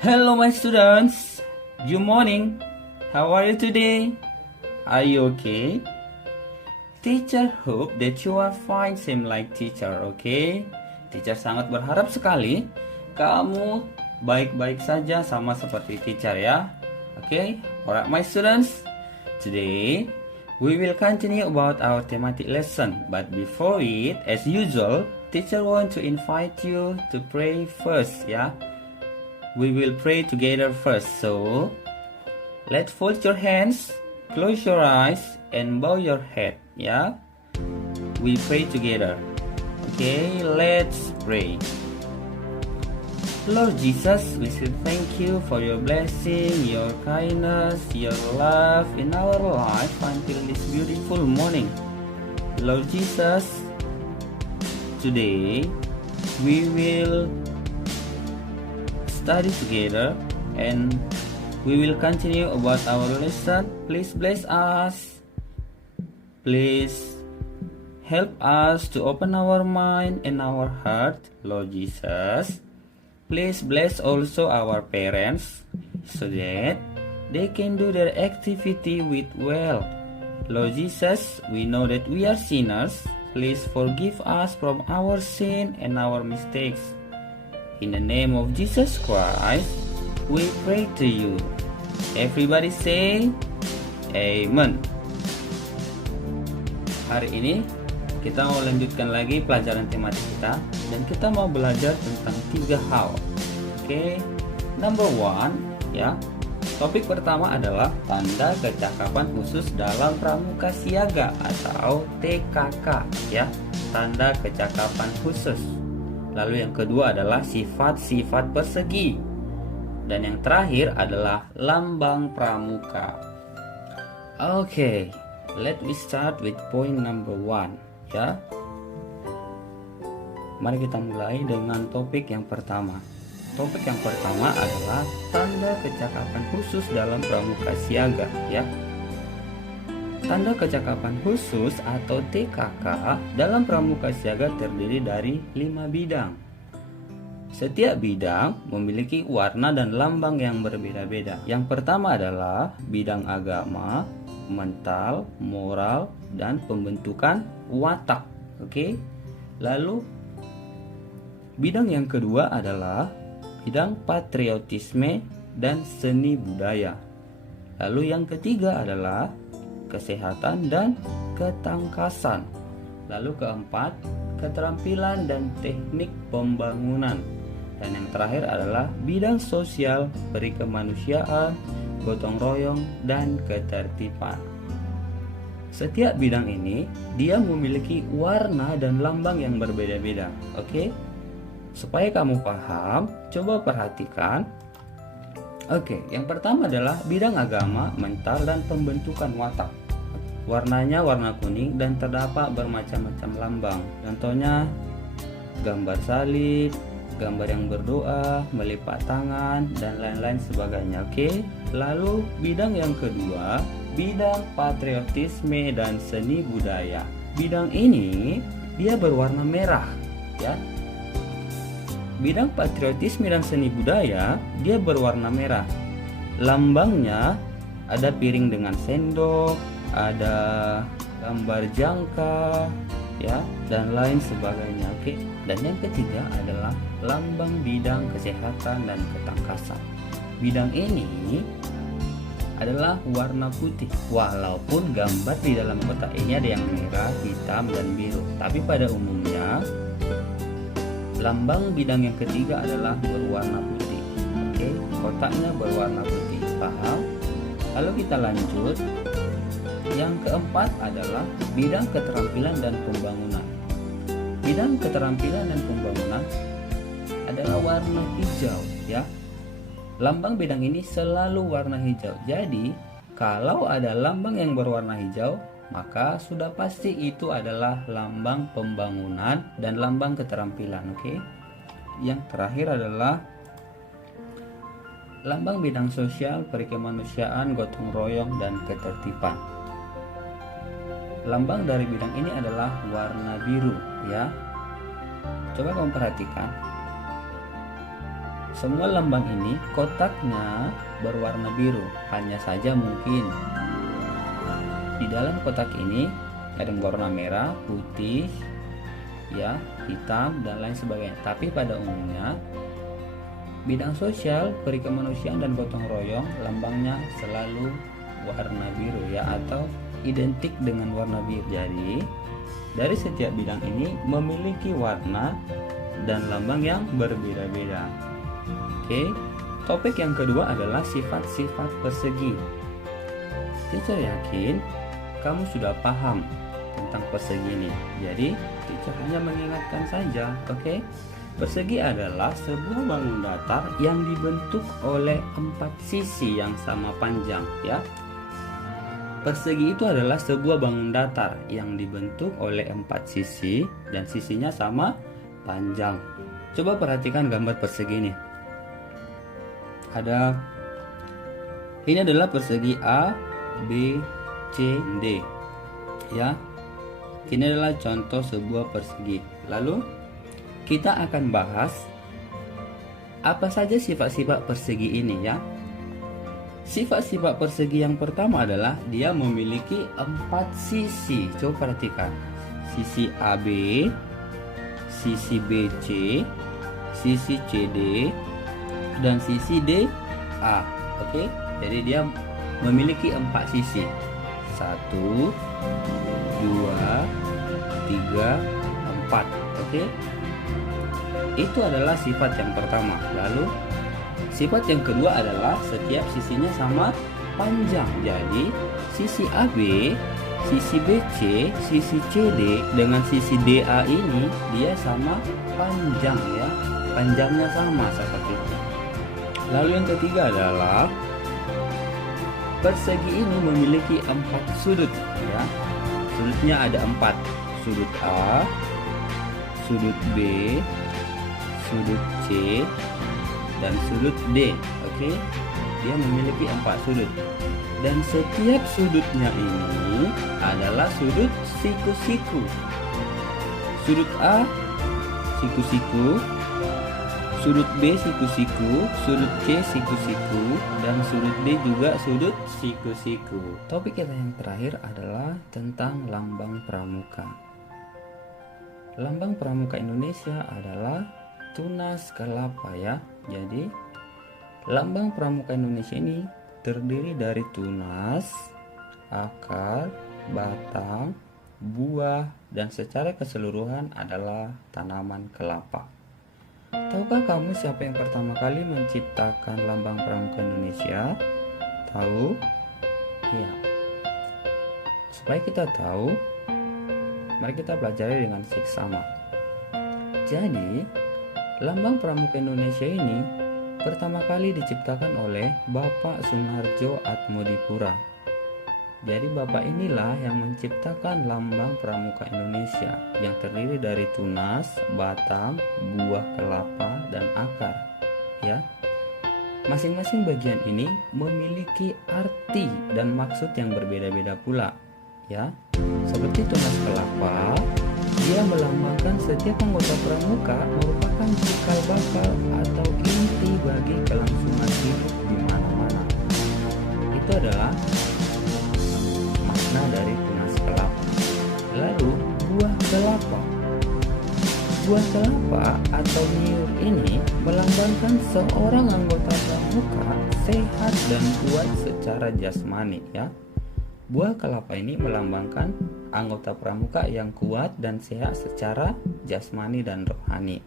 Hello, my students. Good morning. How are you today? Are you okay? Teacher hope that you are fine, same like teacher, okay? Teacher sangat berharap sekali kamu baik-baik saja sama seperti teacher ya. Okay? Alright, my students. Today we will continue about our thematic lesson. But before it, as usual, teacher want to invite you to pray first ya. We will pray together first. So, let's fold your hands, close your eyes, and bow your head. Yeah? We pray together. Okay, let's pray. Lord Jesus, we say thank you for your blessing, your kindness, your love in our life until this beautiful morning. Lord Jesus, today we will study together and we will continue about our lesson. Please bless us. Please help us to open our mind and our heart, Lord Jesus. Please bless also our parents so that they can do their activity with well. Lord Jesus, we know that we are sinners. Please forgive us from our sin and our mistakes. In the name of Jesus Christ, we pray to you. Everybody say, Amen. Hari ini kita mau lanjutkan lagi pelajaran tematik kita dan kita mau belajar tentang 3 hal. Oke, number 1 ya. Topik pertama adalah tanda kecakapan khusus dalam pramuka siaga atau TKK ya. Tanda kecakapan khusus. Lalu yang kedua adalah sifat-sifat persegi. Dan yang terakhir adalah lambang pramuka. Okay, let me start with point number 1 ya. Mari kita mulai dengan topik yang pertama. Topik yang pertama adalah tanda kecakapan khusus dalam pramuka siaga ya. Tanda kecakapan khusus atau TKK dalam pramuka siaga terdiri dari 5 bidang. Setiap bidang memiliki warna dan lambang yang berbeda-beda. Yang pertama adalah bidang agama, mental, moral, dan pembentukan watak. Oke. Lalu bidang yang kedua adalah bidang patriotisme dan seni budaya. Lalu yang ketiga adalah kesehatan dan ketangkasan. Lalu keempat, keterampilan dan teknik pembangunan. Dan yang terakhir adalah bidang sosial, perikemanusiaan, gotong royong, dan ketertiban. Setiap bidang ini dia memiliki warna dan lambang yang berbeda-beda. Oke? Supaya kamu paham, coba perhatikan. Oke, yang pertama adalah bidang agama, mental, dan pembentukan watak. Warnanya warna kuning dan terdapat bermacam-macam lambang. Contohnya gambar salib, gambar yang berdoa, melipat tangan, dan lain-lain sebagainya. Oke. Lalu bidang yang kedua, bidang patriotisme dan seni budaya. Bidang ini dia berwarna merah, ya. Bidang patriotisme dan seni budaya dia berwarna merah. Lambangnya ada piring dengan sendok, ada gambar jangka ya, dan lain sebagainya. Oke. Dan yang ketiga adalah lambang bidang kesehatan dan ketangkasan. Bidang ini adalah warna putih. Walaupun gambar di dalam kotak ini ada yang merah, hitam, dan biru, tapi pada umumnya lambang bidang yang ketiga adalah berwarna putih. Oke, kotaknya berwarna putih. Paham? Lalu kita lanjut. Yang keempat adalah bidang keterampilan dan pembangunan. Bidang keterampilan dan pembangunan adalah warna hijau ya. Lambang bidang ini selalu warna hijau. Jadi, kalau ada lambang yang berwarna hijau, maka sudah pasti itu adalah lambang pembangunan dan lambang keterampilan, oke? Yang terakhir adalah lambang bidang sosial, perikemanusiaan, gotong royong, dan ketertiban. Lambang dari bidang ini adalah warna biru ya. Coba kamu perhatikan. Semua lambang ini kotaknya berwarna biru. Hanya saja mungkin di dalam kotak ini ada yang berwarna merah, putih, ya, hitam dan lain sebagainya. Tapi pada umumnya bidang sosial, perikemanusiaan dan gotong royong lambangnya selalu warna biru ya, atau identik dengan warna biru. Jadi dari setiap bidang ini memiliki warna dan lambang yang berbeda-beda. Oke, topik yang kedua adalah sifat-sifat persegi. Teacher yakin kamu sudah paham tentang persegi ini. Jadi teacher hanya mengingatkan saja, oke? Persegi adalah sebuah bangun datar yang dibentuk oleh 4 sisi yang sama panjang, ya. Persegi itu adalah sebuah bangun datar yang dibentuk oleh 4 sisi dan sisinya sama panjang. Coba perhatikan gambar persegi ini. Ini adalah persegi A, B, C, D. Ya. Ini adalah contoh sebuah persegi. Lalu kita akan bahas apa saja sifat-sifat persegi ini ya. Sifat-sifat persegi yang pertama adalah dia memiliki 4 sisi. Coba perhatikan. Sisi AB, sisi BC, sisi CD, dan sisi DA. Oke? Jadi dia memiliki 4 sisi. 1, 2, 3, 4. Oke? Itu adalah sifat yang pertama. Lalu sifat yang kedua adalah setiap sisinya sama panjang. Jadi sisi AB, sisi BC, sisi CD dengan sisi DA ini dia sama panjang ya. Panjangnya sama seperti itu. Lalu yang ketiga adalah persegi ini memiliki 4 sudut ya. Sudutnya ada 4. Sudut A, sudut B, sudut C, dan sudut D. Oke, dia memiliki 4 sudut. Dan setiap sudutnya ini adalah sudut siku-siku. Sudut A siku-siku, sudut B siku-siku, sudut C siku-siku, dan sudut D juga sudut siku-siku. Topik kita yang terakhir adalah tentang lambang pramuka. Lambang pramuka Indonesia adalah tunas kelapa ya. Jadi lambang pramuka Indonesia ini terdiri dari tunas, akar, batang, buah, dan secara keseluruhan adalah tanaman kelapa. Tahukah kamu siapa yang pertama kali menciptakan lambang pramuka Indonesia? Tahu? Ya. Supaya kita tahu, mari kita pelajari dengan seksama. Jadi lambang pramuka Indonesia ini pertama kali diciptakan oleh Bapak Sunarjo Atmodipura. Jadi Bapak inilah yang menciptakan lambang pramuka Indonesia yang terdiri dari tunas, batang, buah kelapa, dan akar. Ya. Masing-masing bagian ini memiliki arti dan maksud yang berbeda-beda pula. Ya. Seperti tunas kelapa, dia melambangkan setiap anggota pramuka merupakan cikal bakal atau inti bagi kelangsungan hidup di mana-mana. Itu adalah makna dari tunas kelapa. Lalu buah kelapa. Buah kelapa atau niur ini melambangkan seorang anggota pramuka sehat dan kuat secara jasmani ya. Buah kelapa ini melambangkan anggota pramuka yang kuat dan sehat secara jasmani dan rohani.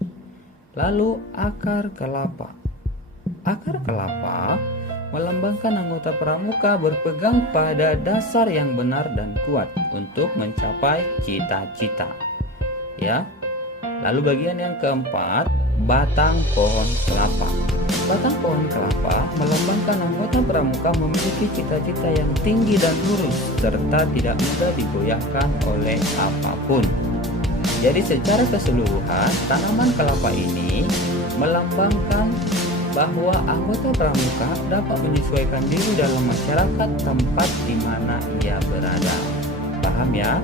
Lalu akar kelapa. Akar kelapa melambangkan anggota pramuka berpegang pada dasar yang benar dan kuat untuk mencapai cita-cita. Ya. Lalu bagian yang keempat, batang pohon kelapa. Batang pohon kelapa melambangkan anggota pramuka memiliki cita-cita yang tinggi dan lurus serta tidak mudah digoyahkan oleh apapun. Jadi secara keseluruhan, tanaman kelapa ini melambangkan bahwa anggota pramuka dapat menyesuaikan diri dalam masyarakat tempat di mana ia berada. Paham ya?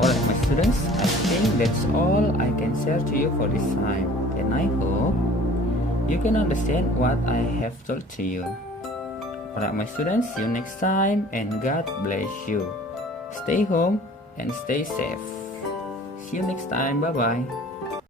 Alright my students, I think that's all I can share to you for this time. And I hope you can understand what I have told to you. Alright, my students, see you next time and God bless you. Stay home and stay safe. See you next time. Bye bye.